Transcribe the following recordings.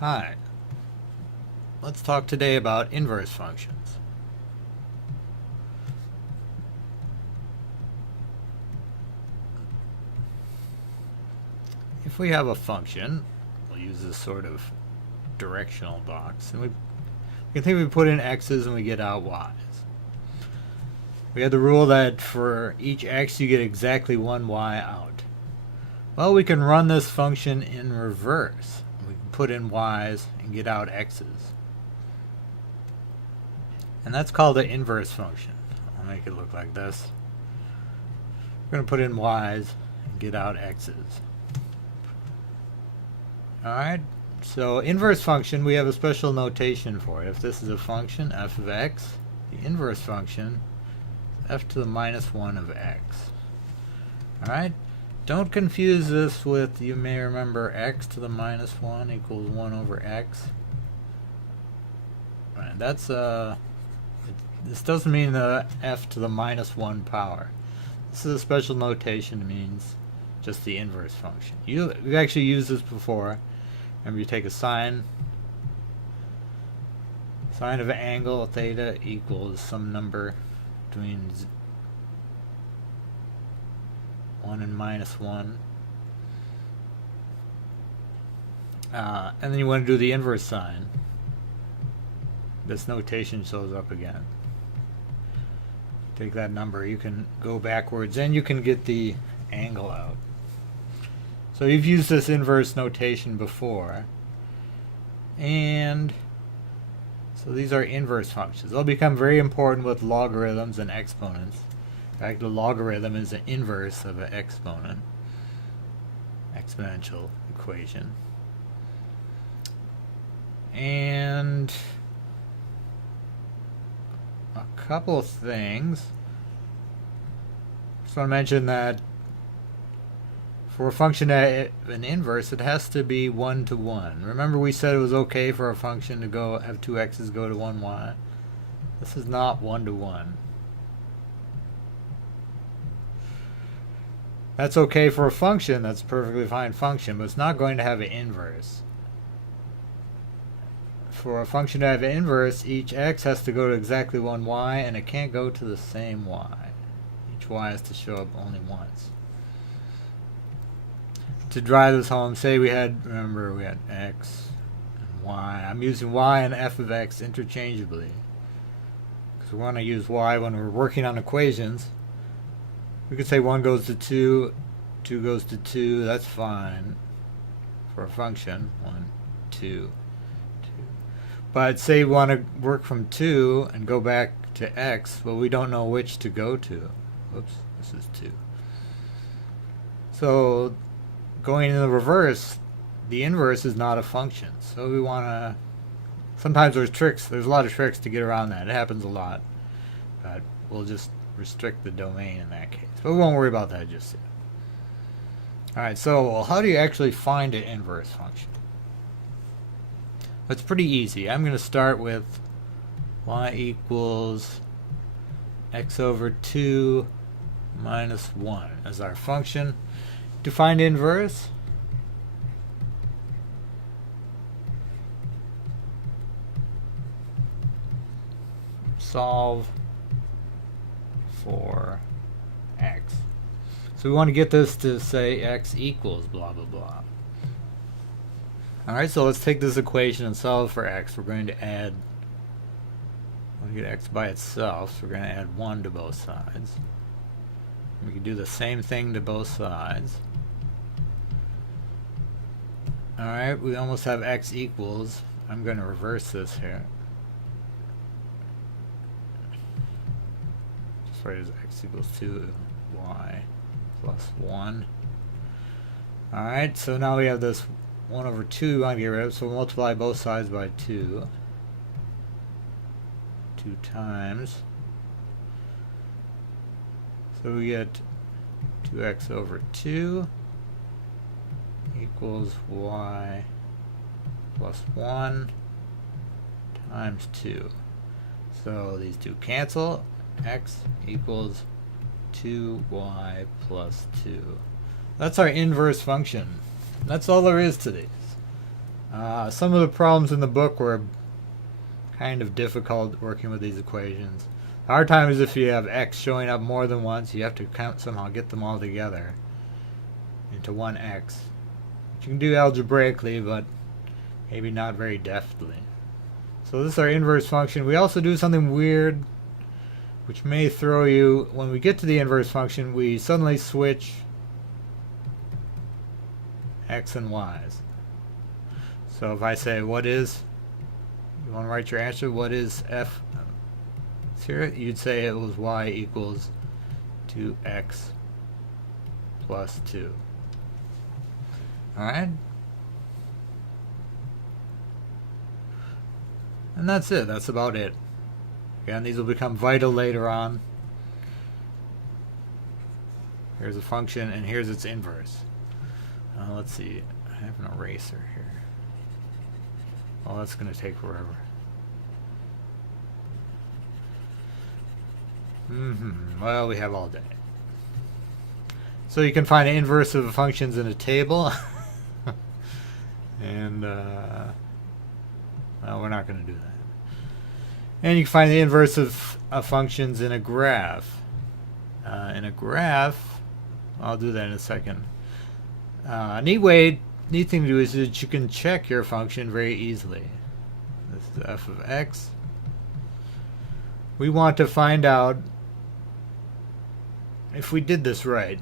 Hi, let's talk today about inverse functions. If we have a function, we'll use this sort of directional box, and we can think we put in x's and we get out y's. We have the rule that for each x you get exactly one y out. Well, we can run this function in reverse. We can put in y's and get out x's. And that's called the inverse function. I'll make it look like this. We're going to put in y's and get out x's. Alright, so inverse function, we have a special notation for it. If this is a function, f of x, the inverse function is f to the minus 1 of x. Alright, don't confuse this with, you may remember, x to the minus 1 equals 1 over x. Right, that's this doesn't mean the f to the minus 1 power. This is a special notation that means just the inverse function. We've actually used this before. Remember, you take a sine of an angle, theta equals some number between 1 and minus 1. And then you want to do the inverse sine. This notation shows up again. Take that number, you can go backwards and you can get the angle out. So you've used this inverse notation before, and so these are inverse functions. They'll become very important with logarithms and exponents. In fact, the logarithm is the inverse of an exponent, exponential equation. And a couple of things. Just want to mention that for a function at an inverse, it has to be 1 to 1. Remember we said it was okay for a function to have two x's go to one y? This is not 1 to 1. That's okay for a function, that's a perfectly fine function, but it's not going to have an inverse. For a function to have an inverse, each x has to go to exactly one y, and it can't go to the same y. Each y has to show up only once. To drive this home, say we had x and y. I'm using y and f of x interchangeably because we want to use y when we're working on equations. We could say 1 goes to 2, 2 goes to 2, that's fine for a function. 1, 2, 2. But say we want to work from 2 and go back to x, well, we don't know which to go to. Whoops, this is 2. So going in the reverse, the inverse is not a function. So we want to, sometimes there's a lot of tricks to get around that. It happens a lot. But we'll just restrict the domain in that case. But we won't worry about that just yet. Alright, so how do you actually find an inverse function? It's pretty easy. I'm going to start with y equals x over 2 minus 1 as our function. To find inverse, solve for x. So we want to get this to say x equals blah blah blah. Alright, so let's take this equation and solve for x. We're going to get x by itself, so we're going to add 1 to both sides. We can do the same thing to both sides. Alright, we almost have x equals. I'm going to reverse this here. Just write as x equals 2y plus 1. Alright, so now we have this 1 over 2 we want to get rid of, so we'll multiply both sides by 2. 2 times. So we get 2x over 2 equals y plus 1 times 2. So these two cancel. X equals 2y plus 2. That's our inverse function. That's all there is to these. Some of the problems in the book were kind of difficult working with these equations. The hard time is if you have x showing up more than once, you have to somehow get them all together into one x. Which you can do algebraically, but maybe not very deftly. So this is our inverse function. We also do something weird, which may throw you. When we get to the inverse function, we suddenly switch x and y's. So if I say, what is, you want to write your answer, what is f here? You'd say it was y equals 2x plus 2. Alright? And that's it. That's about it. Again, these will become vital later on. Here's a function, and here's its inverse. Let's see. I have an eraser here. Oh, that's going to take forever. Well, we have all day. So you can find the inverse of functions in a table. And, well, we're not going to do that. And you can find the inverse of functions in a graph. In a graph, I'll do that in a second. A neat thing to do is that you can check your function very easily. This is f of x. We want to find out if we did this right.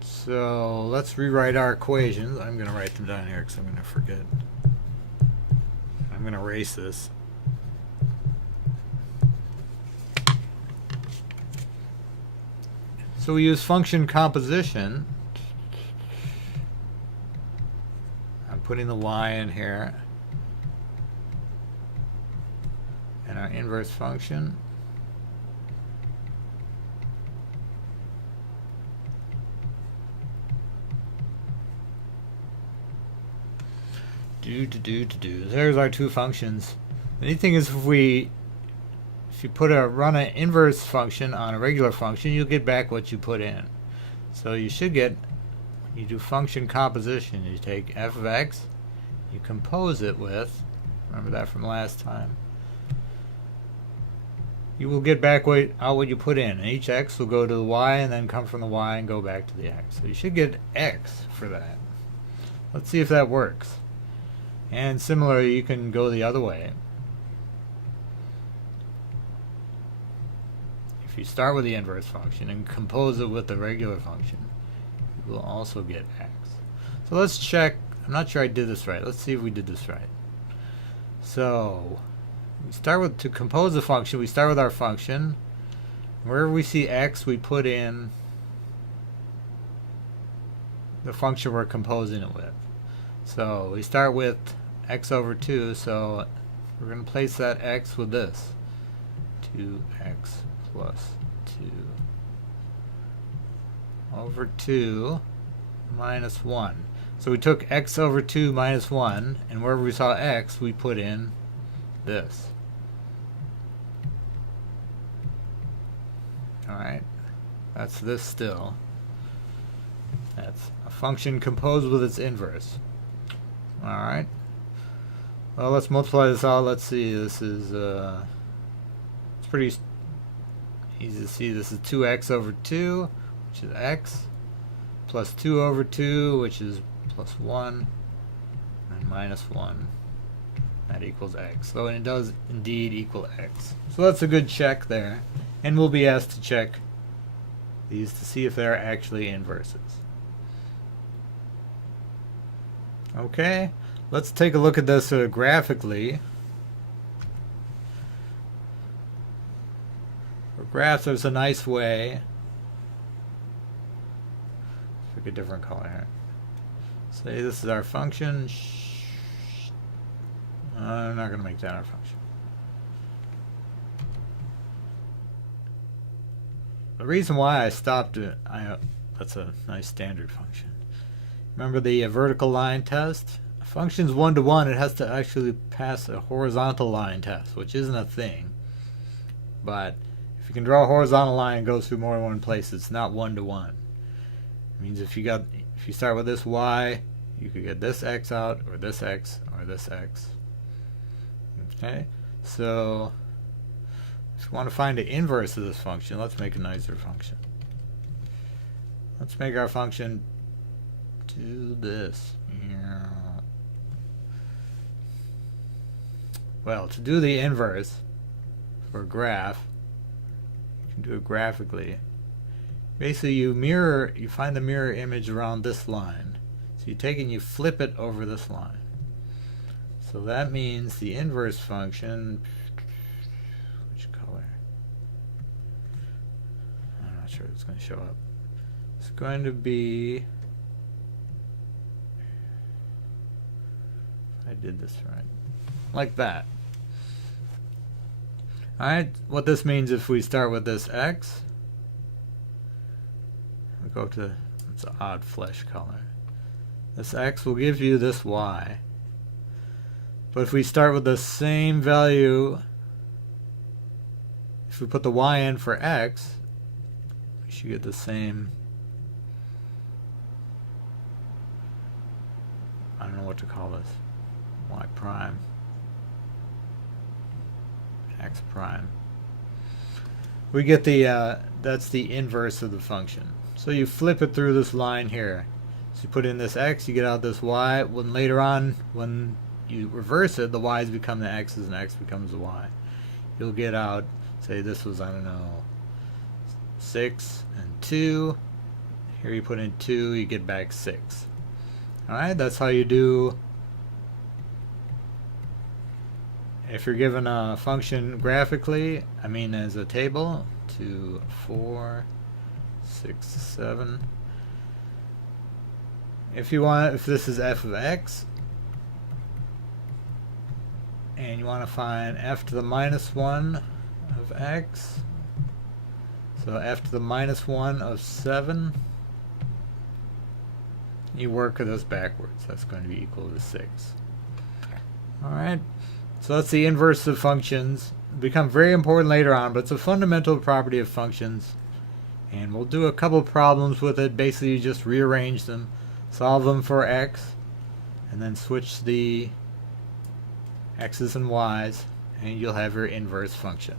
So let's rewrite our equations. I'm going to write them down here because I'm going to forget. I'm going to erase this. So we use function composition. I'm putting the y in here. And our inverse function. There's our two functions. The neat thing is if you run an inverse function on a regular function, you'll get back what you put in. So you should get, when you do function composition, you take f of x, you compose it with, remember that from last time, you will get back what you put in. And each x will go to the y and then come from the y and go back to the x. So you should get x for that. Let's see if that works. And similarly, you can go the other way. If you start with the inverse function and compose it with the regular function, you will also get x. So let's check. I'm not sure I did this right. Let's see if we did this right. So to compose the function, we start with our function. Wherever we see x, we put in the function we're composing it with. So we start with x over 2, so we're going to place that x with this. 2x plus 2 over 2 minus 1. So we took x over 2 minus 1, and wherever we saw x, we put in this. Alright, that's this still. That's a function composed with its inverse. Alright. Well, let's multiply this out. Let's see. This is, it's pretty easy to see. This is 2x over 2, which is x, plus 2 over 2, which is plus 1, and minus 1. That equals x. So it does indeed equal x. So that's a good check there. And we'll be asked to check these to see if they're actually inverses. Okay, let's take a look at this graphically. For graphs, there's a nice way. Let's pick a different color here. Say this is our function. I'm not going to make that our function. The reason why I stopped it, that's a nice standard function. Remember the vertical line test? A function's one-to-one, it has to actually pass a horizontal line test, which isn't a thing. But if you can draw a horizontal line and goes through more than one place, it's not one-to-one. It means if you start with this y, You could get this x out, or this x, or this x. Okay, so if you want to find the inverse of this function, let's make a nicer function. Let's make our function do this. Well, to do the inverse for a graph, you can do it graphically. Basically, you find the mirror image around this line. So you take it and you flip it over this line. So that means the inverse function, which color? I'm not sure it's going to show up. It's going to be, if I did this right, like that. Alright, what this means, if we start with this x, we go to, it's an odd flesh color. This x will give you this y. But if we start with the same value, if we put the y in for x, we should get the same, I don't know what to call this, y prime, x prime. We get the, that's the inverse of the function. So you flip it through this line here. So you put in this x, you get out this y. When later on, when you reverse it, the y's become the x's and x becomes the y. You'll get out, say this was, I don't know, 6 and 2. Here you put in 2, you get back 6. Alright, that's how you do, if you're given a function graphically, I mean as a table, 2, 4, 6, 7. If you want, if this is f of x, and you want to find f to the minus 1 of x, so f to the minus 1 of 7, you work this backwards. That's going to be equal to 6. Alright, so that's the inverse of functions. Become very important later on, but it's a fundamental property of functions. And we'll do a couple problems with it. Basically, you just rearrange them, solve them for x, and then switch the x's and y's, and you'll have your inverse function.